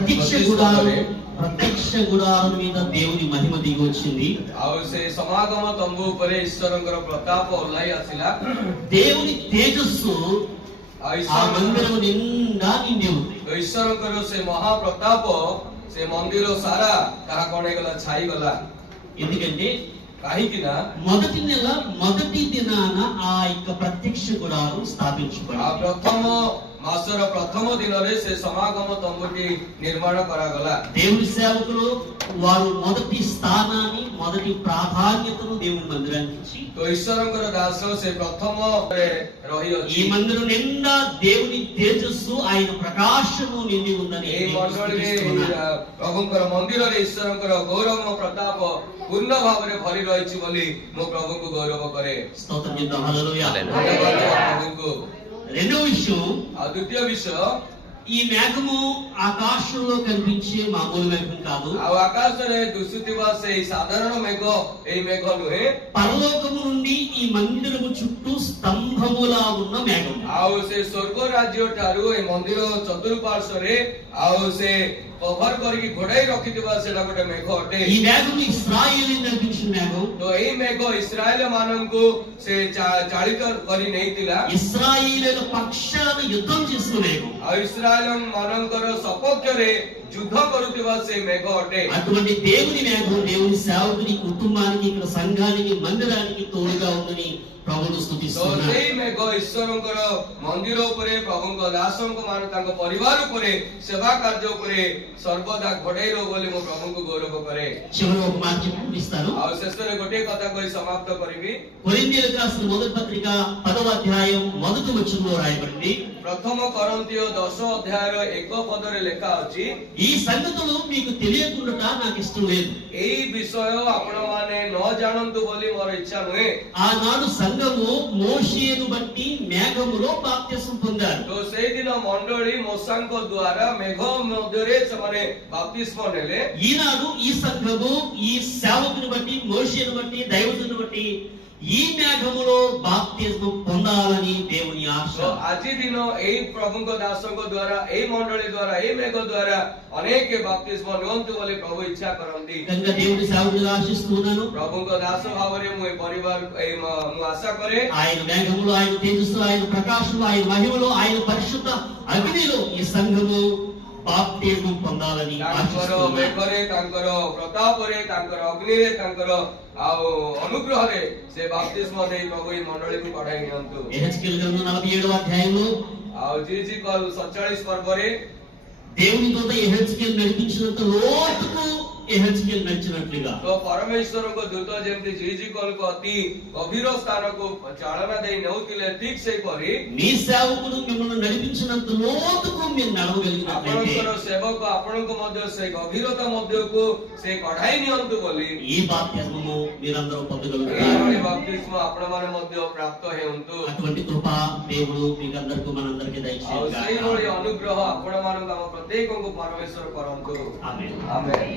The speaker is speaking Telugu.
ప్రత్యక్ష గుడారం ప్రత్యక్ష గుడారం మీద దేవుని మహిమ దిగి వచ్చింది సమాగమ తంబు పరే ఈశ్వరం ప్రతాప దేవుని తేజస్సు ఆ మందిరం నిండా నిండి ఉంది సే మహా ప్రతాప సే సారా గల ఛాయి గల ఎందుకంటే మొదటి నెల మొదటి దినాన ఆ యొక్క ప్రత్యక్ష గుడారం స్థాపించుకున్నారు ఆ ప్రథమ ମାସର ପ୍ରଥମ ଦିନରେ ସେ ସମାଗମ ତମ୍ବୁଟି ନିର୍ମାଣ କରାଗଲା దేవుని సేవకులు వారు మొదటి స్థానాన్ని మొదటి ప్రాధాన్యతను దేవుని మందిరానికి ఇచ్చి ତ ଈଶ୍ୱରଙ୍କର ଦାସ ସେ ପ୍ରଥମରେ ఈ ରହିଅଛି మందిరం నిండా దేవుని తేజస్సు ఆయన ప్రకాశము నిండి ఉందని ଏଇ నేను ମଣ୍ଡଳୀରେ స్తుతిస్తున్నాను. ଆ, ପ୍ରଭୁଙ୍କର ମନ୍ଦିରରେ ଈଶ୍ୱରଙ୍କର ଗୌରବ ପ୍ରତାପ ପୂର୍ଣ୍ଣ ଭାବରେ ଭରି ରହିଛି ବୋଲି ମୁଁ ପ୍ରଭୁଙ୍କୁ ଗୌରବ କରେ స్తోత్రం చేద్దాం హల్లెలూయా ଧନ୍ୟବାଦ ପ୍ରଭୁଙ୍କୁ రెండవ విషయం ఆ ద్వితీయ విషయం ఈ మేఘము ఆకాశంలో కనిపించే మామూలు మేఘం కాదు. ఆకాశం దుస్థితి వాసే సాధారణ మేఘం ఏ మేఘాలు పరలోకము నుండి ఈ మందిరము చుట్టూ స్తంభములా ఉన్న మేఘం. ఆ సే స్వర్గ రాజ్యం ఈ మందిరం చతుర్పార్శ్వరే ఆ సే overgårige godai rokki divase dakota meko ate ee magu israel in addiction magu to ee meko israel manam ku se chalita vari neitila israel la pakshana yuddham chestuneku ఆ ఇస్రాయల్ మనంకర సపక్షరే యుద్ధ కరుతివా సే మేఘ అటే అటువంటి దేవుని మేఘం దేవుని సేవకుని కుటుంబానికి ఇక్కడ సంఘానికి మందిరానికి తోడుగా ఉందని ప్రభును ତ స్థుతిస్తున్నాను ସେଇ ମେଘ ଈଶ୍ୱରଙ୍କର ମନ୍ଦିର ଉପରେ ପ୍ରଭୁଙ୍କ ଦାସଙ୍କ ମାନ ତାଙ୍କ ପରିବାର ଉପରେ ସେବା କାର୍ଯ୍ୟ ଉପରେ ସର୍ବଦା ଘୋଡେଇ ରହୁ ବୋଲି ମୁଁ ପ୍ରଭୁଙ୍କୁ ଗୌରବ କରେ చివరి ఒక మాట చెప్పి ముగిస్తాను ଆଉ ଶେଷରେ ଗୋଟିଏ କଥା କହି ସମାପ୍ତ କରିବି కొరింథీయులకు రాసిన మొదటి పత్రిక పదవ అధ్యాయం మొదటి వచనంలో రాయబడింది ପ୍ରଥମ କରନ୍ତୀୟ ଦଶ ଅଧ୍ୟାୟର ଏକ ପଦରେ ଲେଖା ଅଛି ఈ సంగతులు మీకు తెలియకుండా నాకు ఇష్టం లేదు ଏଇ ବିଷୟ ଆପଣମାନେ ନ ଜାଣନ୍ତୁ ବୋଲି ମୋର ଇଚ୍ଛା ନୁହେଁ ఆనాడు సంఘము మోషేను బట్టి మేఘములో బాప్త్యసం పొందారు ତ ସେଇଦିନ ମଣ୍ଡଳୀ ମଶାଙ୍କ ଦ୍ଵାରା ମେଘ ମଧ୍ୟରେ ସେମାନେ ବାପ୍ତିସ୍ମ ନେଲେ ఈనాడు ఈ సంఘము ఈ సేవకుని బట్టి మోషేను బట్టి దైవజుని బట్టి ఈ మేఘములో బాప్తిజం పొందాలని దేవుని ఆశ ତ ଆଜି ଦିନ ଏଇ ପ୍ରଭୁଙ୍କ ଦାସଙ୍କ ଦ୍ଵାରା ଏଇ ମଣ୍ଡଳୀ ଦ୍ଵାରା ଏଇ ମେଘ ଦ୍ଵାରା ଅନେକ ବାପ୍ତିସ୍ମ ନିଅନ୍ତୁ ବୋଲି ପ୍ରଭୁ ଇଚ୍ଛା କରନ୍ତି కనుక దేవుని సేవకుడిగా ఆశిస్తున్నాను ପ୍ରଭୁଙ୍କ ଦାସ ଭାବରେ ମୁଁ ଏ ପରିବାର ଏଇ ମ- ମୁଁ ଆଶା କରେ ఆయన మేఘములో ఆయన తేజస్సు ఆయన ప్రకాశంలో ఆయన మహిమలో ఆయన పరిశుద్ధ అగ్నిలో ఈ సంఘము బాప్తిజం పొందాలని ତାଙ୍କର ఆశిస్తున్నాను ମେଘରେ ତାଙ୍କର ପ୍ରତାପରେ ତାଙ୍କର ଅଗ୍ନିରେ ତାଙ୍କର ଆଉ ଅନୁଗ୍ରହରେ ସେ ବାପ୍ତିସ୍ମ ଦେଇ ପ୍ରଭୁ ଏଇ ମଣ୍ଡଳୀକୁ କଢାଇ ନିଅନ୍ତୁ ఎహెచ్కేల్ గ్రంథం నలభై ఏడవ అధ్యాయంలో జీజీ గారు సత్యాలీస్ పర్వరి దేవుని దూత ఎహెచ్కేల్ నడిపించినంత లోటుకు एहजकेल నడిచినట్లుగా તો પરમેશ્વર કો દૂતો જેમથી જીજી કોલ કો અતિ ગભીરો સ્થાનકો ચાળના દે નૌતિલે నీ సేవకుడు మిమ్మల్ని నడిపించినంత లోతుకు మీరు నడవగలిగినట్లయితే అపణకుల సేవకు అపణకు మధ్య సే గభీరత మధ్యకు సే కడాయిని అందు బోలి ఈ బాప్తిస్మము మీరందరూ పొందగలుగుతారు ఈ బాప్తిస్మ అపణ మన మధ్య ప్రాప్త హే అటువంటి కృప దేవుడు మీకందరికీ మనందరికీ దయచేయను గాక అనుగ్రహం అపణ మనం తమ ప్రత్యేకంగా పరమేశ్వర పరంతు ఆమేన్. ఆమేన్.